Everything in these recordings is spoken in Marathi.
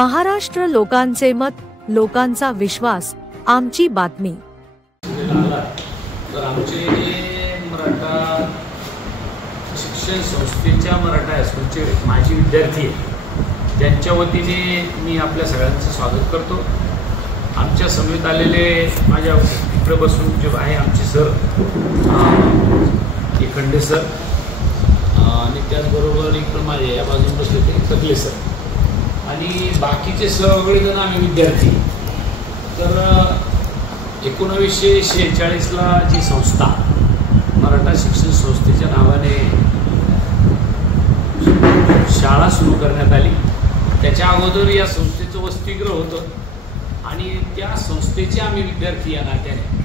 महाराष्ट्र लोकांचे मत, लोकांचा विश्वास, आमची बातमी। तर आमचे मराठा शिक्षण संस्थेच्या मराठा हायस्कूलचे माजी विद्यार्थी त्यांच्या वतीने मी आपल्या सगळ्यांचं स्वागत करतो। आमच्या समेत आलेले माझ्या इकडे बसून जे आहे आमचे सर खंडे सर आणि त्याचबरोबर इकडं माझ्या या बाजून बसले ते तगले सर आणि बाकीचे सगळेजण आम्ही विद्यार्थी। तर 1946ला जी संस्था मराठा शिक्षण संस्थेच्या नावाने शाळा सुरू करण्यात आली, त्याच्या अगोदर या संस्थेचं वसतिगृह होतं आणि त्या संस्थेचे आम्ही विद्यार्थी या नात्याने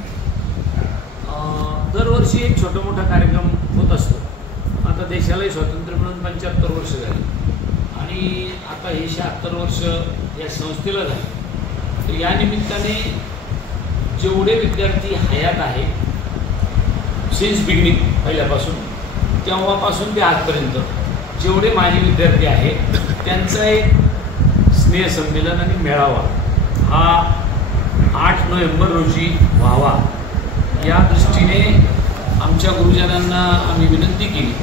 दरवर्षी एक छोटा मोठा कार्यक्रम होत असतो। आता देशालाही स्वातंत्र्य मिळून 75 वर्ष झाली आणि आता हे 76 वर्ष या संस्थेला झाले। तर या निमित्ताने जेवढे विद्यार्थी हयात आहे सिन्स बिगिनिंग पहिल्यापासून तेव्हापासून ते आजपर्यंत जेवढे माझे विद्यार्थी आहेत त्यांचा एक स्नेहसंमेलन आणि मेळावा हा 8 नोव्हेंबर रोजी व्हावा या दृष्टीने आमच्या गुरुजनांना आम्ही विनंती केली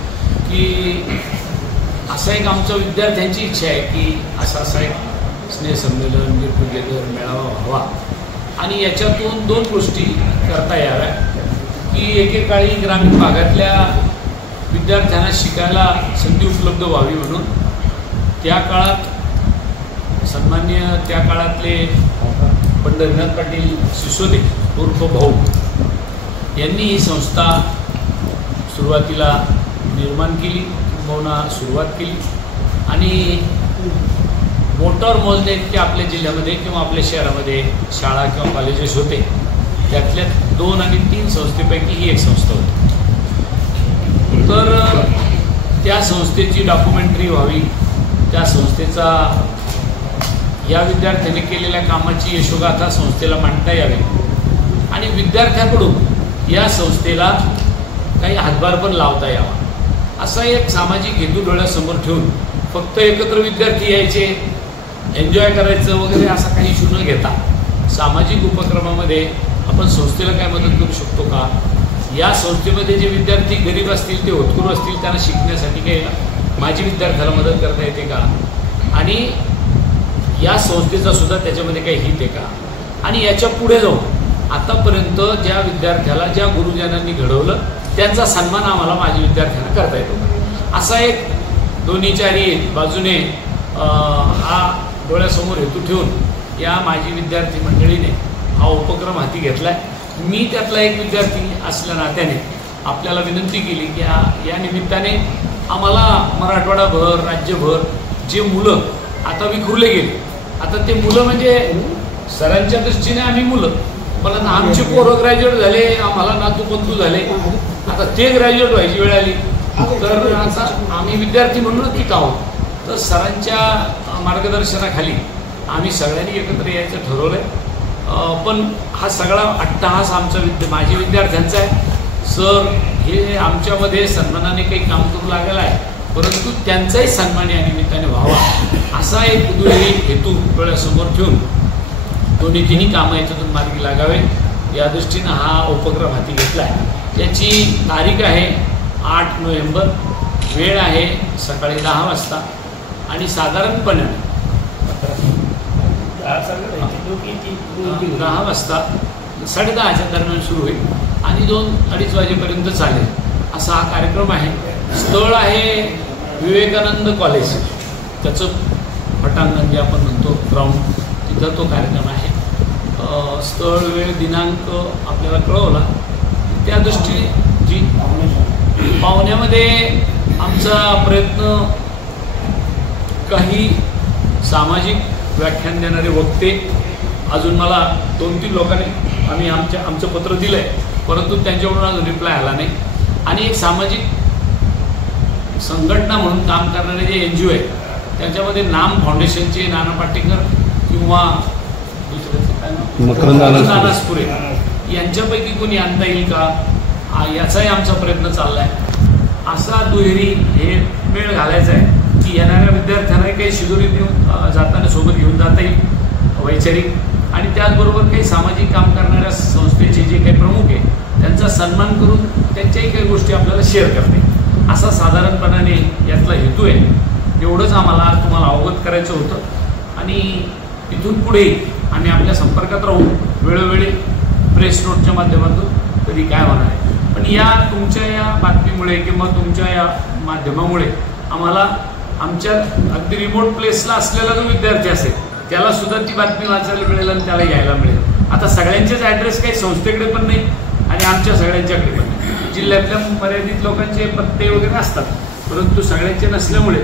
की असा एक आमच्या विद्यार्थ्यांची इच्छा आहे की असा एक स्नेहसंमेलन गेट टुगेदर मेळावा व्हावा आणि याच्यातून 2 गोष्टी करता याव्या की एकेकाळी ग्रामीण भागातल्या विद्यार्थ्यांना शिकायला संधी उपलब्ध व्हावी म्हणून त्या काळात सन्मान्य त्या काळातले पंढरीनाथ पाटील सिसोदे उर्फ भाऊ यांनी ही संस्था सुरुवातीला निर्माण केली, किंबहुना सुरुवात केली आणि मोटार मोजणे इतके आपल्या जिल्ह्यामध्ये किंवा आपल्या शहरामध्ये शाळा किंवा कॉलेजेस होते, त्यातल्या 2 आणि 3 संस्थेपैकी ही एक संस्था होती। तर त्या संस्थेची डॉक्युमेंटरी व्हावी, त्या संस्थेचा या विद्यार्थ्यांनी केलेल्या कामाची यशोगाथा संस्थेला मांडता यावी आणि विद्यार्थ्याकडून या संस्थेला काही हातभार पण लावता यावा असा एक सामाजिक हेतू डोळ्यासमोर ठेवून फक्त एकत्र विद्यार्थी यायचे, एन्जॉय करायचं वगैरे असा काही इश्यू न घेता सामाजिक उपक्रमामध्ये आपण संस्थेला काय मदत करू शकतो का, या संस्थेमध्ये जे विद्यार्थी गरीब असतील ते होतकरू असतील त्यांना शिकण्यासाठी काही माझी विद्यार्थ्याला मदत करता येते का आणि या संस्थेचा सुद्धा त्याच्यामध्ये काही हित आहे का आणि याच्या पुढे जाऊन आतापर्यंत ज्या विद्यार्थ्याला ज्या गुरुजनांनी घडवलं त्यांचा सन्मान आम्हाला माझ्या विद्यार्थ्यांना करता येतो असा एक दोन्ही चारी बाजूने हा डोळ्यासमोर हेतू ठेवून या माझी विद्यार्थी मंडळीने हा उपक्रम हाती घेतला आहे। मी त्यातला एक विद्यार्थी असल्या नात्याने आपल्याला विनंती केली की या निमित्ताने आम्हाला मराठवाडाभर राज्यभर जे मुलं आता विखुरले गेले, आता ते मुलं म्हणजे सरांच्या दृष्टीने आम्ही मुलं, पण आमचे पोरं ग्रॅज्युएट झाले, आम्हाला नातू पंतू झाले, आता ते ग्रॅज्युएट व्हायची वेळ आली तर आता आम्ही विद्यार्थी म्हणूनच तिथं आहोत। तर सरांच्या मार्गदर्शनाखाली आम्ही सगळ्यांनी एकत्र यायचं ठरवलं आहे। पण हा सगळा अट्टहास आमचा माझ्या विद्यार्थ्यांचा आहे। सर हे आमच्यामध्ये सन्मानाने काही काम करू लागलेलं आहे, परंतु त्यांचाही सन्मान या निमित्ताने व्हावा असा एक दुहेरी हेतू डोळ्यासमोर ठेवून दोन्ही तिन्ही कामं याच्यातून मार्गी लागावे या दृष्टीनं हा उपक्रम हाती घेतला आहे। याची तारीख आहे 8 नोव्हेंबर, वेळ आहे सकाळी 10 वाजता आणि साधारणपणे 10 वाजता 10:30च्या दरम्यान सुरू होईल आणि 2-2:30 वाजेपर्यंत चालेल असा हा कार्यक्रम आहे। स्थळ आहे विवेकानंद कॉलेज, त्याचं पटांगण जे आपण म्हणतो ग्राउंड, तिथं तो कार्यक्रम आहे। स्थळ वेळ दिनांक आपल्याला कळवला, त्या दृष्टीने जी पाहुण्यामध्ये आमचा प्रयत्न काही सामाजिक व्याख्यान देणारे वक्ते, अजून मला 2-3 लोकांनी आमचं पत्र दिलं आहे परंतु त्यांच्याकडून अजून रिप्लाय आला नाही आणि एक सामाजिक संघटना म्हणून काम करणारे जे NGO आहे त्याच्यामध्ये नाम फाउंडेशनचे नाना पाटेकर किंवा मकरंद अनासपुरे यांच्यापैकी कोणी आणता येईल का याचाही आमचा प्रयत्न चालला आहे। असा दुहेरी हे मेळ घालायचा आहे की की येणाऱ्या विद्यार्थ्यांना काही शिदोरी देऊन जाताना सोबत घेऊन जाता येईल वैचारिक, आणि त्याचबरोबर काही सामाजिक काम करणाऱ्या संस्थेचे जे काही प्रमुख आहे त्यांचा सन्मान करून त्यांच्याही काही गोष्टी आपल्याला शेअर करता येईल, असा साधारणपणाने यातला हेतू आहे। एवढंच आम्हाला आज तुम्हाला अवगत करायचं होतं आणि इथून पुढे आम्ही आपल्या संपर्कात राहू वेळोवेळी प्रेस नोटच्या माध्यमातून कधी काय होणार आहे। पण या तुमच्या या बातमीमुळे किंवा तुमच्या या माध्यमामुळे आम्हाला आमच्या अगदी रिमोट प्लेसला असलेला जो विद्यार्थी असेल त्याला सुद्धा ती बातमी वाचायला मिळेल आणि त्याला यायला मिळेल। आता सगळ्यांचेच ॲड्रेस काही संस्थेकडे पण नाही आणि आमच्या सगळ्यांच्याकडे पण नाही, जिल्ह्यातल्या मर्यादित लोकांचे पत्ते वगैरे असतात, परंतु सगळ्यांचे नसल्यामुळे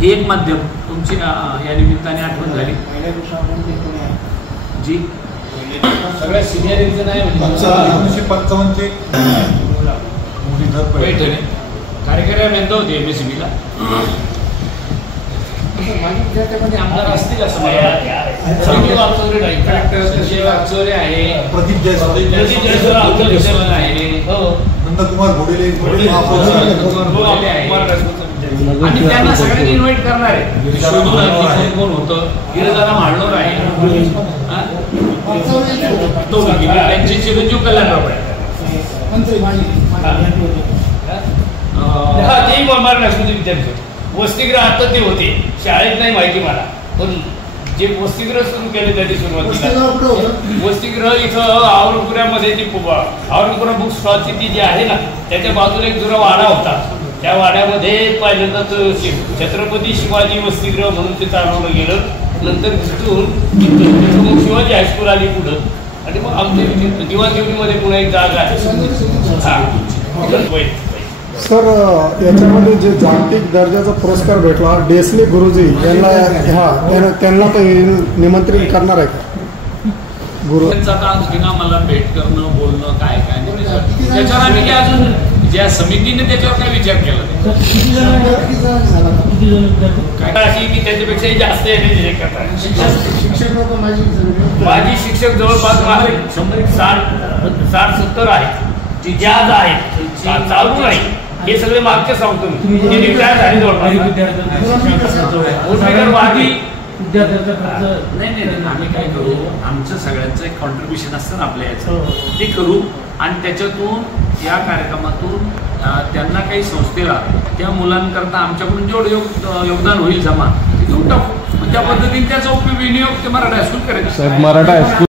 हे एक माध्यम तुमची या निमित्ताने आठवण झाली जी सगळ्या सिनियर रिजन आहे 1955चे कार्यक्रम यंदा होते MSCBला आमदार असतील असं वागचौरे आहे, प्रदीप जयस्वाल आहे, नंदकुमार घोडेले आणि त्यांना सगळ्यांनी इन्व्हाइट करणार आहे। शोधून कोण होतं, गिरजाला माळलोर आहे, तो त्यांचे चिरंजीव कल्याणराव आहे, तेही बोलणार नसतो विद्यार्थी वसतिगृहात ते होते, शाळेत नाही माहिती मला, पण जे वसतिगृह सुरू केले त्याची सुरुवातीला वसतिगृह इथं औरंगपुऱ्यामध्ये ती औरंगपुरा बुक स्टॉलची ती जी आहे ना त्याच्या बाजूला एक जुना वाडा होता, त्या वाड्यामध्ये पाहिलं तर छत्रपती शिवाजी वसतिगृह म्हणून ते चालवलं गेलं, नंतर तिथून मग शिवाजी हायस्कूल आली पुढं आणि मग आमच्या दिवाणदेवणीमध्ये पुन्हा एक जागा आहे। सर याच्यामध्ये जे जागतिक दर्जाचा पुरस्कार भेटला डेसले गुरुजी यांना त्यांना पण निमंत्रित करणार आहे का गुरु? त्यांचा मला भेट करणं बोलणं काय त्याच्यावर आम्ही काय अजून ज्या समितीने त्याच्यावर काय विचार केला काय अशी की त्याच्यापेक्षाही जास्त येण्याची शक्यता आहे। माझी शिक्षक जवळपास 60-70 आहेत जे आज आहेत चालू नाही, हे सगळे मागचे सांगतो मी, ते रिटायर झाले जवळपास नाही आम्ही काय करू, आमचं सगळ्यांचं एक कॉन्ट्रीब्युशन असतं ना आपल्या याचं, ते करू आणि त्याच्यातून या कार्यक्रमातून त्यांना काही संस्थेला त्या मुलांकरता आमच्याकडून जेवढं योगदान होईल जमा ते देऊन टाकू, त्या पद्धतीने त्याचा विनियोग ते मराठा हायस्कूल करायचं। मराठा हायस्कूल